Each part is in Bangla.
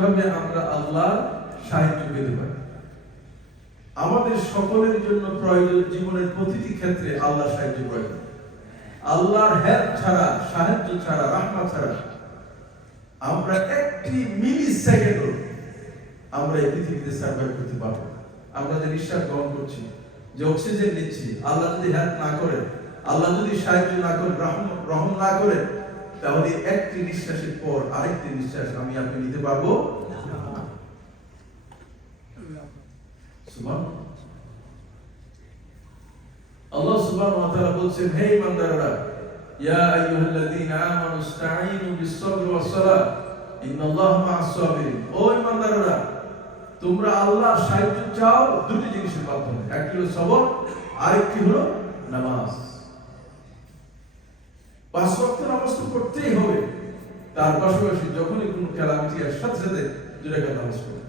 কিভাবে আমরা আল্লাহর সাহায্য পেতে পারি। আমাদের সকলের জন্য প্রয়োজন, জীবনের প্রতিটি ক্ষেত্রে আল্লাহর সাহায্য প্রয়োজন। আল্লাহর হেল্প ছাড়া, সাহায্য ছাড়া, রাহমত ছাড়া আমরা একটি মিলি সেকেন্ডও আমরা এই পৃথিবীতে সার্ভাইভ করতে পারবো না। আমরা যে নিঃশ্বাস গ্রহণ করছি, যে অক্সিজেন নিচ্ছি, আল্লাহ যদি হেল্প না করে, আল্লাহ যদি সাহায্য না করে, রহম না করে, তাহলে একটি নিঃশ্বাসের পর আরেকটি নিঃশ্বাস আমি আপনি নিতে পারবো না। সুবহানাল্লাহ। আল্লাহ সুবহানাহু ওয়া তাআলা বলছেন, হে ইমানদাররা, ইয়া আইয়ুহাল্লাযীনা আমানু ইসতাঈনু বিস-সাবরি ওয়াস-সালাহ ইন্নাল্লাহা মা'আস-সাবিরিন। ও ইমানদাররা, তোমরা আল্লাহর সাহায্য চাও দুটি জিনিসের মাধ্যমে, একটি হলো সবর, আরেকটি হলো নামাজ। পাঁচ ওয়াক্ত নামাজ তো পড়তেই হবে, তার পাশাপাশি যখনই কোনো ক্যালামিটি আসে সাথে সাথে দুই রাকাত নামাজ পড়ো।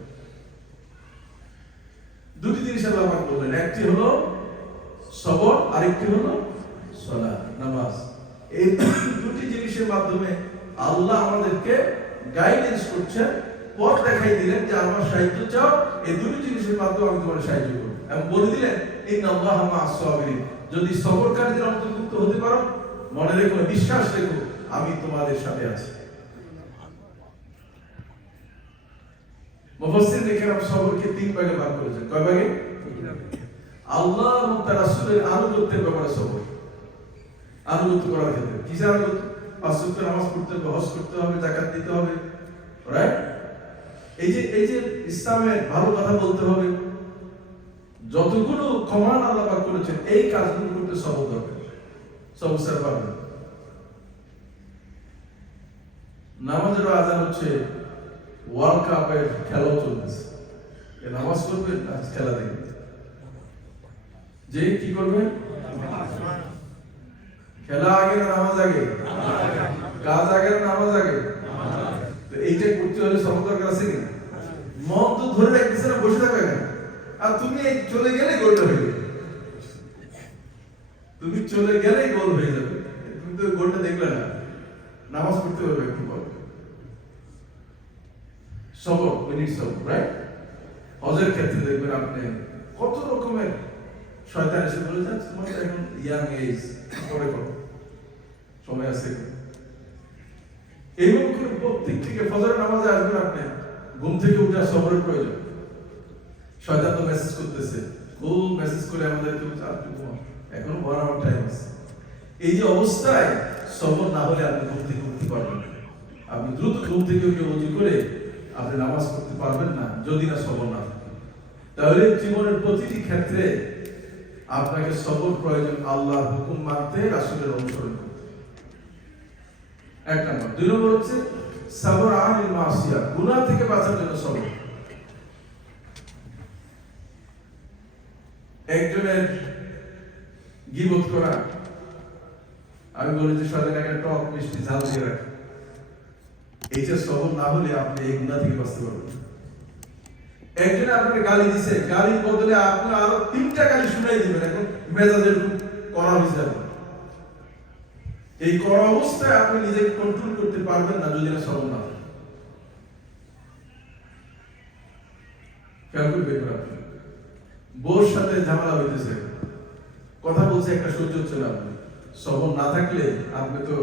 দুটি জিনিস আল্লাহ পাক বললেন, একটি হলো সবর, আরেকটি হলো সালাত, নামাজ। এই দুটি জিনিসের মাধ্যমে আল্লাহ আমাদেরকে গাইডেন্স করছেন, পথ দেখাই দিলেন যে আমার সাহায্য চাও, এই দুটি জিনিসের মাধ্যমে আমি তোমার সাহায্য করব। এবং বলে দিলেন, ইন্নাল্লাহা মা'আস-সাবিরিন, যদি সবরকারীদের অন্তর্ভুক্ত হতে পারো, মনে রেখো, বিশ্বাস রেখো, আমি তোমাদের সাথে আছি। মুফাসসিরিন কেরাম সবরকে তিন ভাগে ভাগ করেছেন। কয় ভাগে? আল্লাহ এবং তার রাসূলের আনুগত্যের ব্যাপারে সবর। আনুগত্য করার ক্ষেত্রে কিসের আনুগত্য? পাঁচ ওয়াক্ত নামাজ পড়তে হবে, হজ করতে হবে, যাকাত দিতে হবে, রাইট? এই যে ইসলামের ভালো কথা বলতে হবে, যতগুলো কমান্ড আল্লাহ পাক করেছেন, এই কাজগুলো করতে সবর দরকার। সবর ছাড়া পারবে না। নামাজের আজান হচ্ছে, ওয়ার্ল্ড কাপের খেলাও চলতেছে, নামাজ করবেন না খেলা দেখবেন, যে কি করবেন? খেলা আগে না নামাজ আগে? কাজ আগে না নামাজ আগে? তো এইটা করতে হলে সবর দরকার আছে কি? মন তো ধরে রাখতেছে না, বসে থাকবে না। আর তুমি চলে গেলে গোলটা হয়ে যাবে, তুমি চলে গেলেই গোল হয়ে যাবে, তুমি তো গোলটা দেখলে না। নামাজ পড়তে পারবে একটু পর। সবর, we need সবর, রাইট? হজের ক্ষেত্রে দেখবেন আপনি কত রকমের শয়তান এসে বলে যাচ্ছে, তোমার এখন ইয়াং এজ, পরে করো, সময় আছে। এইভাবে করে প্রত্যেক থেকে ফজরের নামাজে আসবেন, আপনি ঘুম থেকে উঠে সবরের প্রয়োজন। শয়তান তো মেসেজ করতেছে, খুব মেসেজ করে আমাদেরকে, এখন 1 আওয়ার টাইম আছে। এই যে অবস্থায় সবর না হলে আপনি ঘুম থেকে উঠতে পারবেন না। আপনি দ্রুত ঘুম থেকে উঠে ওযু করে আপনি নামাজ পড়তে পারবেন না, যদি না সবর না থাকে। তাহলে জীবনের প্রতিটি ক্ষেত্রে আপনাকে সবর প্রয়োজন, আল্লাহর হুকুম মানতে, রাসূলের অনুসরণ করতে। এক নম্বর। দুই নম্বর হচ্ছে সবর আনিল মাসিয়া, গুনাহ থেকে বাঁচার জন্য সবর। একজনের গীবত করা, আমি বলি যে শয়তান একটা টক মিষ্টি ঝাল দিয়ে রাখে, এইটা সবর না হলে আপনি এই গুনাহ থেকে বাঁচতে পারবেন না। একজনে আপনাকে গালি দিছে, গালির বদলে আপনি আরো 3টা গালি শুনাই দিবেন, এখন মেজাজের কড়া হয়ে যাবে। এই কড়া অবস্থায় আপনি নিজেকে কন্ট্রোল করতে পারবেন না যদি না সবর না থাকে। খেয়াল করবেন, আপনি বউর সাথে ঝামেলা হইতেছে, কথা বলছে, একটা সহ্য হচ্ছে না, আপনি সবর না থাকলে আপনি তো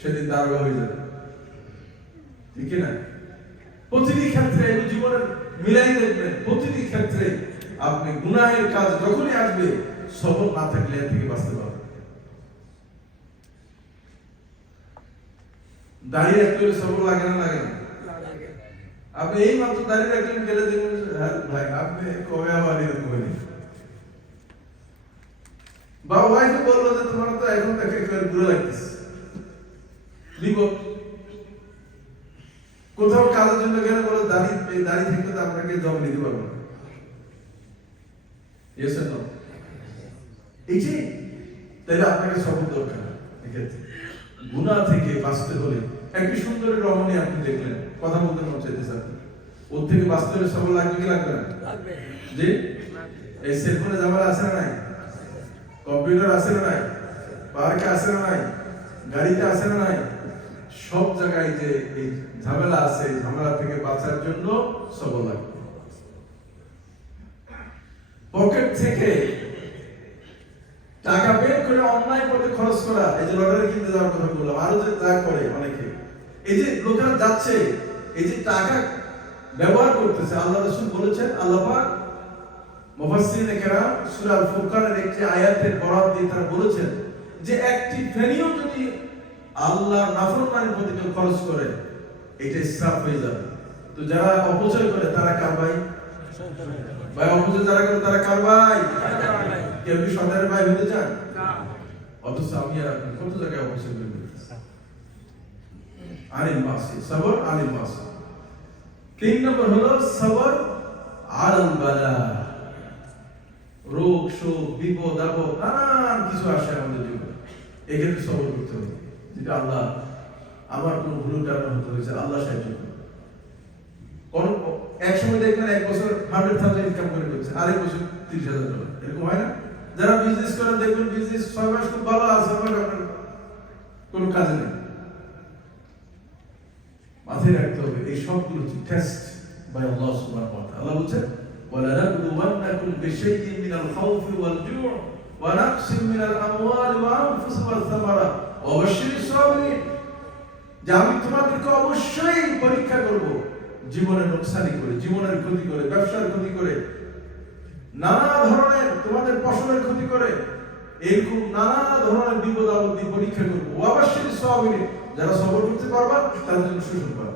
সেদিন দারোগা হয়ে যাবেন, ঠিক না? প্রতিটি ক্ষেত্রে জীবনের মিলাই দেখবেন, প্রতিটি ক্ষেত্রে আপনি গুনাহের কাজ যখনই আসবে, সবর না থাকলে এর থেকে বাঁচতে পারবেন। দাঁড়িয়ে রাখতে হলে সবর লাগে না? লাগে না? আপনি এই মাত্র দাঁড়িয়ে রাখলেন, গেলে দেখবেন, হ্যাঁ ভাই আপনি কবে আবার এরকম হয়নি। বাবা ভাইকে বললো যে তোমার তো এখন দেখে একেবারে বুড়ো লাগতেছে, বিপদ। কোথাও কাজের জন্য গেলে বলে দাঁড়িয়ে থাকতে তো আপনাকে জব নিতে পারবো না। ইয়েস আর নো? এই যে তাহলে আপনাকে সবর দরকার। এক্ষেত্রে গুনাহ থেকে বাঁচতে হলে, একটি সুন্দরী রমণী আপনি দেখলেন, কথা বলতে মন চাইতেছে, আপনি ওর থেকে বাঁচতে হলে সবর লাগবে কি লাগবে না? জি। এই সেলফোনে ঝামেলা আছে না নাই? কম্পিউটার আছে না নাই? পার্কে আছে না নাই? গাড়িতে আছে না নাই? সব জায়গায় যে এই ঝামেলা আছে, ঝামেলা থেকে বাঁচার জন্য সবর লাগবে। পকেট থেকে টাকা বের করে অন্যায় পথে খরচ করা, এই যে লটারি কিনতে যাওয়ার কথা বললাম, আরো যে যা করে অনেকে, এই যে লোকেরা যাচ্ছে, এই যে টাকা ব্যবহার করতেছে, আল্লাহ রাসূল বলেছেন, আল্লাহ পাক মুফাসসিরিনে কেরাম সূরা আল ফুরকানের একটি আয়াতের বরাত দিয়ে তারা বলেছেন যে একটি ফেনিও যদি আল্লাহ নাফরমানির পথে কেউ খরচ করে এটা ইসরাফ হয়ে যাবে। তো যারা অপচয় করে তারা কার ভাই? ভাই অপচয় যারা করে তারা কার ভাই? কেউ কি সন্তানের ভাই হতে চান? অথচ আমি আর আপনি কত জায়গায় অপচয় করে ফেলতেছি। আনিল মাসি, সবর আনিল মাসি। 3 নম্বর হলো সবর আলাল বালা। রোগ শোক বিপদ আপদ নানান কিছু আসে আমাদের জীবনে, এক্ষেত্রে সবর করতে হবে। যেটা আল্লাহ আমার কোন ভুলের কারণে হতে হয়েছে, আল্লাহ সাহায্য করবে। কোন এক সময় দেখবেন 1 বছর 100,000 ইনকাম করে ফেলছে, আরেক বছর 30,000 ডলার, এরকম হয় না? যারা বিজনেস করেন দেখবেন বিজনেস 6 মাস খুব ভালো আছে, আপনার কোনো কাজে নেই। মাথায় রাখতে হবে এই সবগুলো টেস্ট বাই আল্লাহ সুবহানাহু ওয়া তাআলা। আল্লাহ বলেন وَلَنَبْلُوَنَّكُمْ بِشَيْءٍ مِنَ الْخَوْفِ وَالْجُوعِ وَنَقْصٍ مِنَ الْأَمْوَالِ وَالْأَنفُسِ وَالثَّمَرَاتِ وَبَشِّرِ الصَّابِرِينَ। যে আমি তোমাদেরকে অবশ্যই পরীক্ষা করব, জীবনের নোকসানি করে, জীবনের ক্ষতি করে, ব্যবসার ক্ষতি করে, নানা ধরনের তোমাদের ফসলের ক্ষতি করে, এরকম নানা ধরনের বিপদ আপদ পরীক্ষা করব। ওয়াবাশশিরিস সাবিরিন, যারা সবর করতে পারবা তাদের জন্য সুসংবাদ।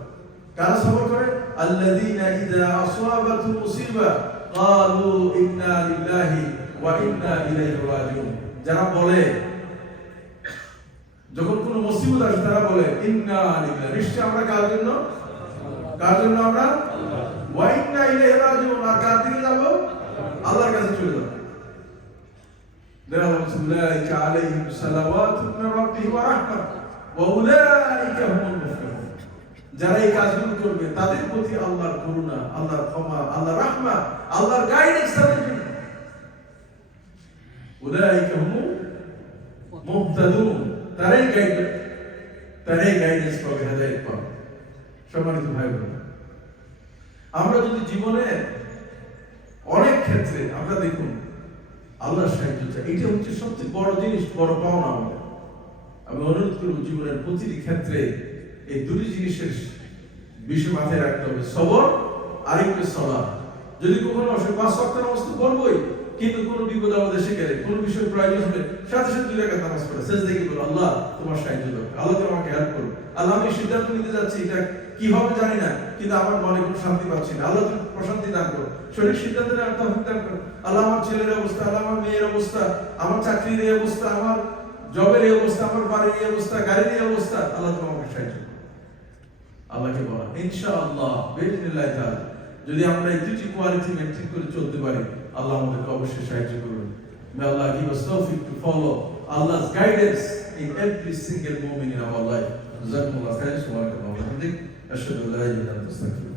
কারা সবর করে? আল্লাযীনা ইযা আসাবাতহুম মুসিবা ক্বালু ইন্না লিল্লাহি ওয়া ইন্না ইলাইহি রাজিউন। যারা বলে, যখন কোনো মুসিবত আসে তারা বলে ইন্না লিল্লাহি, নিশ্চয় আমরা কার জন্য? কার জন্য আমরা? ওয়া ইন্না ইলাইহি রাজিউন, আর কার দিকে যাব? আল্লাহর কাছে চলে যাব। যারা উলাইকা আলাইহিম সালাওয়াতুম মির রাব্বিহিম ওয়া রাহমাহ ওয়া উলাইকা হুমুল মুফলিহুন। যারা এই কাজগুলো করবে তাদের প্রতি আল্লাহর করুণা, আল্লাহর ক্ষমা, আল্লাহর রাহমাত, আল্লাহর গাইডেন্স তাদের জন্য। উলাইকা হুমুল মুহতাদুন, তারাই গাইডেন্স পাবে, হেদায়েত পাবে। সম্মানিত ভাই বোন, আমরা যদি জীবনে অনেক ক্ষেত্রে আমরা দেখুন আল্লাহর সাহায্য চাই, এটা হচ্ছে সবচেয়ে বড় জিনিস, বড় পাওনা আমাদের। আমি অনুরোধ করব জীবনের প্রতিটি ক্ষেত্রে এই দুটি জিনিসের বিষয় মাথায় রাখতে হবে, সবর আর একটু সালাত। যদি কখনো 5 ওয়াক্ত নামাজ তো পড়বই, কিন্তু কোন বিপদ আমাদের এসে গেলে, কোন বিষয় প্রয়োজন হলে সাথে সাথে 2 রাকাত নামাজ পড়া, সেজদা গিয়ে বলো আল্লাহ তোমার সাহায্য দাও, আল্লাহ তুমি আমাকে হেল্প করো, আল্লাহ আমি সিদ্ধান্ত নিতে যাচ্ছি, এটা কি হবে জানি না, কিন্তু আমার মনে কোনো শান্তি পাচ্ছি না, আল্লাহ তুমি প্রশান্তি দান করো, সঠিক সিদ্ধান্ত নেওয়ার তৌফিক দান করো। আল্লাহ আমার ছেলের অবস্থা, আল্লাহ আমার মেয়ের অবস্থা, আমার চাকরির এই অবস্থা, আমার জবের এই অবস্থা, আমার বাড়ির এই অবস্থা, গাড়ির এই অবস্থা, আল্লাহ তুমি আমাকে সাহায্য করো। আল্লাহকে বলা ইনশাআল্লাহ বিইذنিল্লাহ তাআলা যদি আমরা এই দুটি কোয়ালিটি মেইনটেইন করে চলতে পারি, আল্লাহ আমাদেরকে অবশ্যই সাহায্য করবেন। May Allah give us tawfiq to follow Allah's guidance in every single moment in our life. Jazakumullah khairan, subhanallahi wa bihamdihi, ashhadu an la ilaha illa anta, astaghfiruka